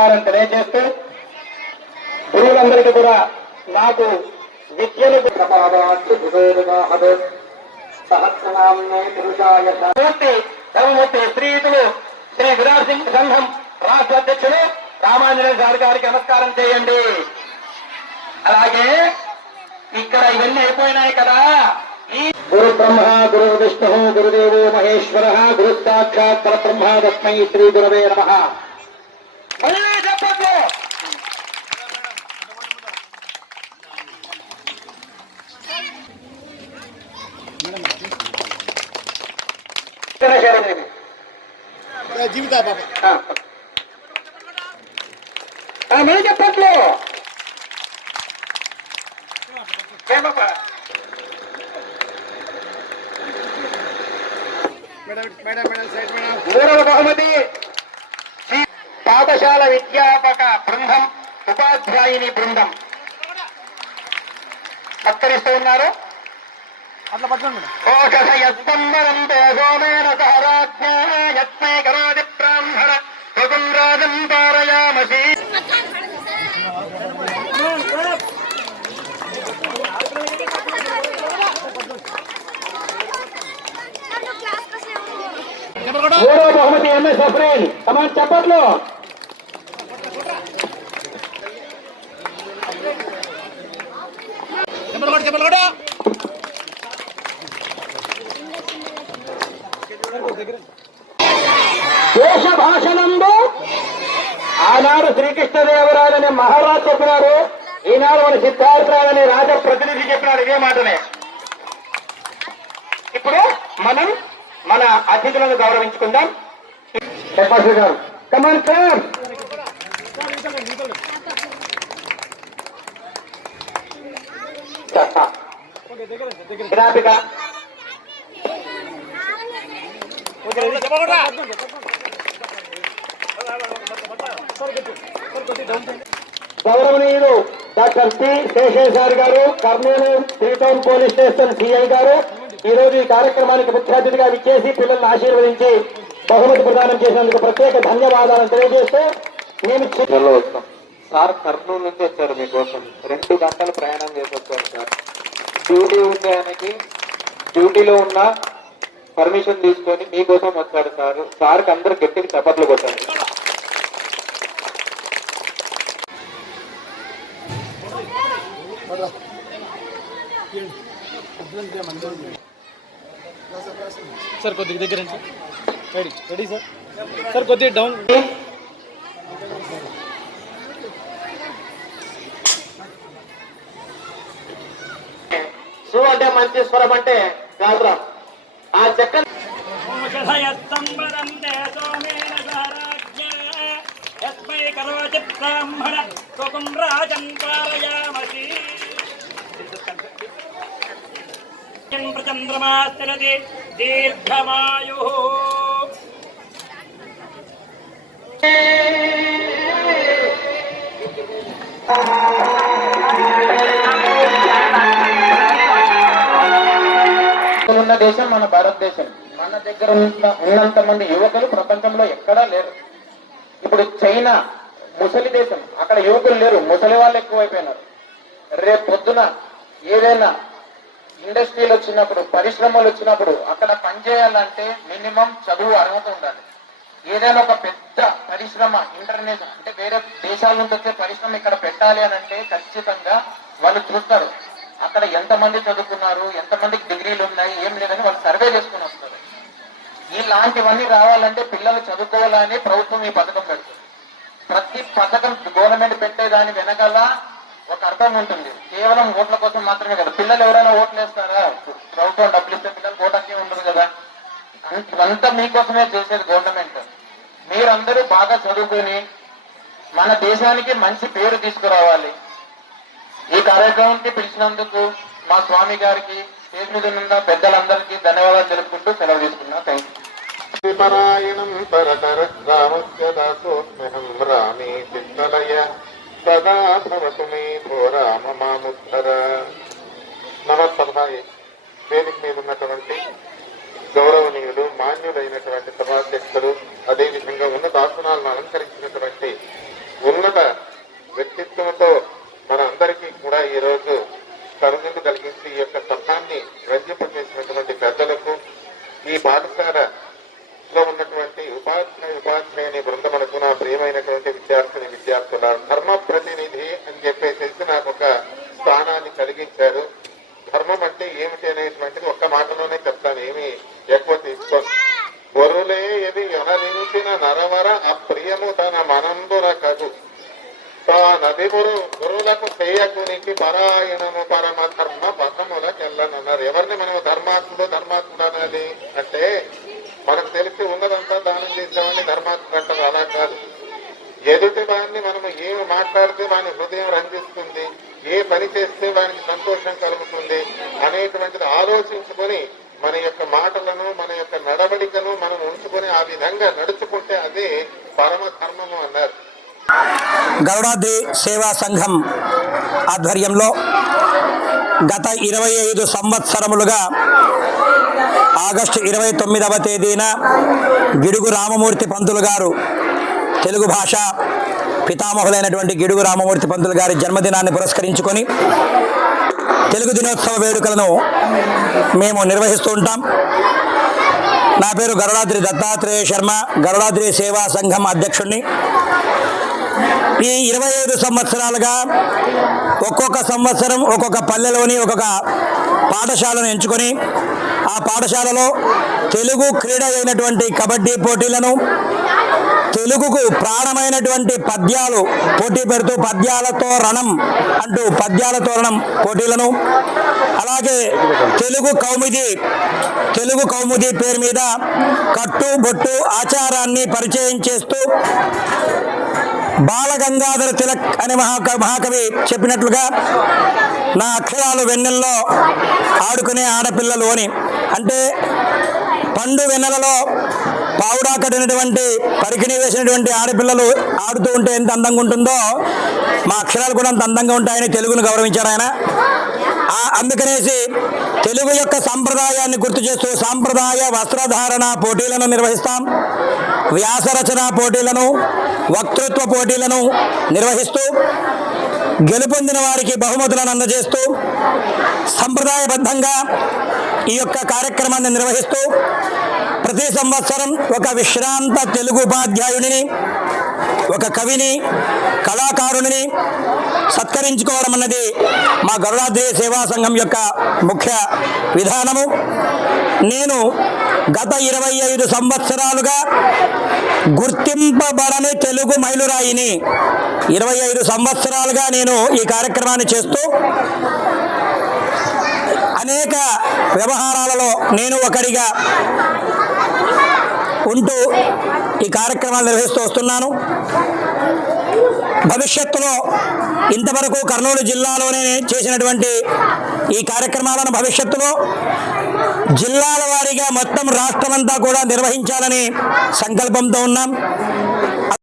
నమస్కారం తెలియజేస్తూ గురువులందరికీ కూడా నాకు విద్యను మూర్తి ధర్మమూర్తి శ్రీయుతులు శ్రీ విరాట్ సింగ్ సంఘం రాష్ట్ర అధ్యక్షులు రామాంజనేయ గారి గారికి నమస్కారం చేయండి. అలాగే ఇక్కడ ఇవన్నీ అయిపోయినాయి కదా. గురు బ్రహ్మ గురు విష్ణు గురుదేవో మహేశ్వర గురు సాక్షాత్ పరబ్రహ్మ తస్మై శ్రీ గురవే నమ. మళ్ళీ చెప్పట్లు శరణదేవి జీవిత బాబా ఆ. ఆ, మళ్ళీ చెప్పట్లు ఏమప్పా madam madam madam side madam మూడవ బహుమతి శ్రీ పాఠశాల విద్యాపక బృందం ఉపాధ్యాయుని బృందం. సత్కరిస్తూ ఉన్నారు. మేడం. కోశయస్తంబరం దేశోమేన సహరాజ్ఞా యత్మే కరోది బ్రాహ్మణ త్వగం రాజం పారయామసి మూడవ బహుమతి ఎంఎస్ అఫ్రీన్ కమాన్ చెప్పట్లు చెప్పలు కూడా చెప్పలు కూడా దేశ ఆనాడు శ్రీకృష్ణదేవరాయలని మహారాజు చెప్పినారు. ఈనాడు మన సిద్ధార్థరాయని రాజ ప్రతినిధి చెప్పినారు ఇదే మాటనే. ఇప్పుడు మనం మన అతిథులను గౌరవించుకుందాం. చెప్పాల్సి గారు. కమాన్ సార్ జ్ఞాపిక గౌరవనీయులు డాక్టర్ పి శేషేశ్వర్ గారు Kurnool three town police station CI గారు. ఈ రోజు ఈ కార్యక్రమానికి ముఖ్య అతిథిగా విచ్చేసి పిల్లలను ఆశీర్వదించి బహుమతి ప్రదానం చేసినందుకు ప్రత్యేక ధన్యవాదాలను తెలియజేస్తూ నేను సార్ కర్నూలు నుంచి వచ్చారు మీకోసం. రెండు గంటలు ప్రయాణం చేసి వచ్చారు సార్. డ్యూటీ ఉండే ఆయనకి డ్యూటీలో ఉన్న పర్మిషన్ తీసుకొని మీకోసం వచ్చాడు సార్. సార్కి అందరు గట్టికి చప్పట్లు కొట్టారు. సార్ కొద్దిగా దగ్గర sir. Ready ready sir sir కొద్దిగా డౌన్ సు అంటే మంచి స్వరం అంటే గాత్రం ఆ చెక్క బ్రాహ్మణ త్వగం రాజం పారయామసి. ప్రచంద్రమాస్తరతి దీర్ఘమాయు. ఉన్న దేశం మన భారతదేశం. మన దగ్గర ఉన్న ఉన్నంత మంది యువకులు ప్రపంచంలో ఎక్కడా లేరు. ఇప్పుడు చైనా ముసలి దేశం. అక్కడ యువకులు లేరు. ముసలి వాళ్ళు ఎక్కువైపోయినారు. రేపు పొద్దున ఏదైనా ఇండస్ట్రీలు వచ్చినప్పుడు పరిశ్రమలు వచ్చినప్పుడు అక్కడ పనిచేయాలంటే మినిమం చదువు అర్హత ఉండాలి. ఏదైనా ఒక పెద్ద పరిశ్రమ ఇంటర్నేషనల్ అంటే వేరే దేశాల నుంచి వచ్చే పరిశ్రమ ఇక్కడ పెట్టాలి అని అంటే ఖచ్చితంగా వాళ్ళు చూస్తారు. అక్కడ ఎంతమంది చదువుకున్నారు ఎంతమందికి డిగ్రీలు ఉన్నాయి ఏం లేదని వాళ్ళు సర్వే చేసుకుని వస్తారు. ఇలాంటివన్నీ రావాలంటే పిల్లలు చదువుకోవాలని ప్రభుత్వం ఈ పథకం పెడుతుంది. ప్రతి పథకం గవర్నమెంట్ పెట్టేదాని వెనకాల ఒక అర్థం ఉంటుంది. కేవలం ఓట్ల కోసం మాత్రమే కదా పిల్లలు ఎవరైనా ఓట్లు వేస్తారా? ప్రభుత్వం డబ్బులు ఇస్తే పిల్లలు ఓటకే ఉండదు కదా. అన్- మీకోసమే చేసేది గవర్నమెంట్. మీరందరూ బాగా చదువుకొని మన దేశానికి మంచి పేరు తీసుకురావాలి. ఈ కార్యక్రమానికి పిలిచినందుకు మా స్వామి గారికి స్టేజ్ మీద ఉన్న పెద్దలందరికీ ధన్యవాదాలు తెలుపుకుంటూ సెలవు తీసుకున్నా. థ్యాంక్ యూ పరాయణం పరతర రామస్య దాసోస్మ్యహం రామే చిత్తలయ సదా భవతు మే భో రామ మాముద్ధర నమస్సభాయి వేదిక మీద ఉన్నటువంటి గౌరవనీయులు మాన్యులైనటువంటి సభాధ్యక్షులు అదేవిధంగా ఉన్నత ఆసనాలను అలంకరించినటువంటి కూడా ఈ రోజు కనుగొందు కలిగించి ఈ యొక్క సభాన్ని రంజింపజేసినటువంటి పెద్దలకు ఈ పాఠశాలలో ఉన్నటువంటి ఉపాధ్యాయ ఉపాధ్యాయుని బృందములకు నా ప్రియమైనటువంటి విద్యార్థిని విద్యార్థుల ధర్మ ప్రతినిధి అని చెప్పేసి నాకు ఒక స్థానాన్ని కలిగించారు ధర్మం అంటే ఏమిటి అనేటువంటిది ఒక్క మాటలోనే చెప్తాను ఏమి ఎక్కువ తీసుకో గొర్రెలే ఎది ఎననించిన నరవర అప్రియము తన మనంబున కదు నది గురు గురువులకు చేయకునికి పరాయణము పరమ ధర్మ పథములకెళ్ళనన్నారు ఎవరిని మనం ధర్మాత్ముడు ధర్మాత్ముడు అనాలి అంటే మనకు తెలిసి ఉన్నదంతా దానం చేద్దామని ధర్మాత్ముడు అంటారు. అలా కాదు. ఎదుటి వాడిని మనం ఏమి మాట్లాడితే వాని హృదయం రంజిస్తుంది ఏ పని చేస్తే వానికి సంతోషం కలుగుతుంది అనేటువంటిది ఆలోచించుకొని మన యొక్క మాటలను మన యొక్క నడవడికను మనం ఉంచుకొని ఆ విధంగా నడుచుకుంటే అదే పరమ ధర్మము అన్నారు గరుడాద్రి సేవా సంఘం ఆధ్వర్యంలో గత ఇరవై ఐదు సంవత్సరములుగా ఆగస్టు ఇరవై తొమ్మిదవ తేదీన గిడుగు రామమూర్తి పంతులు గారు తెలుగు భాష పితామహులైనటువంటి గిడుగు రామమూర్తి పంతులు గారి జన్మదినాన్ని పురస్కరించుకొని తెలుగు దినోత్సవ వేడుకలను మేము నిర్వహిస్తూ ఉంటాం. నా పేరు గరుడాద్రి దత్తాత్రేయ శర్మ గరుడాద్రి సేవా సంఘం అధ్యక్షుడిని ఈ ఇరవై ఐదు సంవత్సరాలుగా ఒక్కొక్క సంవత్సరం ఒక్కొక్క పల్లెలోని ఒక్కొక్క పాఠశాలను ఎంచుకొని ఆ పాఠశాలలో తెలుగు క్రీడ అయినటువంటి కబడ్డీ పోటీలను తెలుగుకు ప్రాణమైనటువంటి పద్యాలు పోటీ పెడుతూ పద్యాలతో రణం అంటూ పద్యాలతో రణం పోటీలను అలాగే తెలుగు కౌముది తెలుగు కౌముది పేరు మీద కట్టు బొట్టు ఆచారాన్ని పరిచయం చేస్తూ బాలగంగాధర తిలక్ అనే మహాక మహాకవి చెప్పినట్లుగా నా అక్షరాలు వెన్నెల్లో ఆడుకునే ఆడపిల్లలు అని. అంటే పండు వెన్నెలలో పావుడా కట్టినటువంటి పరికిణి వేసినటువంటి ఆడపిల్లలు ఆడుతూ ఉంటే ఎంత అందంగా ఉంటుందో మా అక్షరాలు కూడా అంత అందంగా ఉంటాయని తెలుగును గౌరవించారు ఆయన. ఆ- అందుకనేసి తెలుగు యొక్క సాంప్రదాయాన్ని గుర్తు చేస్తూ సాంప్రదాయ వస్త్రధారణ పోటీలను నిర్వహిస్తాం. వ్యాసరచన పోటీలను వక్తృత్వ పోటీలను నిర్వహిస్తూ గెలుపొందిన వారికి బహుమతులను అందజేస్తూ సంప్రదాయబద్ధంగా ఈ యొక్క కార్యక్రమాన్ని నిర్వహిస్తూ ప్రతి సంవత్సరం ఒక విశ్రాంత తెలుగు ఉపాధ్యాయుడిని ఒక కవిని కళాకారుడిని సత్కరించుకోవడం అన్నది మా గరుడాద్రి సేవా సంఘం యొక్క ముఖ్య విధానము. నేను గత ఇరవై ఐదు సంవత్సరాలుగా గుర్తింపబడని తెలుగు మైలురాయిని ఇరవై ఐదు సంవత్సరాలుగా నేను ఈ కార్యక్రమాన్ని చేస్తూ అనేక వ్యవహారాలలో నేను ఒకరిగా ఉంటూ ఈ కార్యక్రమాలు నిర్వహిస్తూ వస్తున్నాను. భవిష్యత్తులో ఇంతవరకు కర్నూలు జిల్లాలోనే చేసినటువంటి ఈ కార్యక్రమాలను భవిష్యత్తులో జిల్లాల వారీగా మొత్తం రాష్ట్రమంతా కూడా నిర్వహించాలని సంకల్పంతో ఉన్నాం.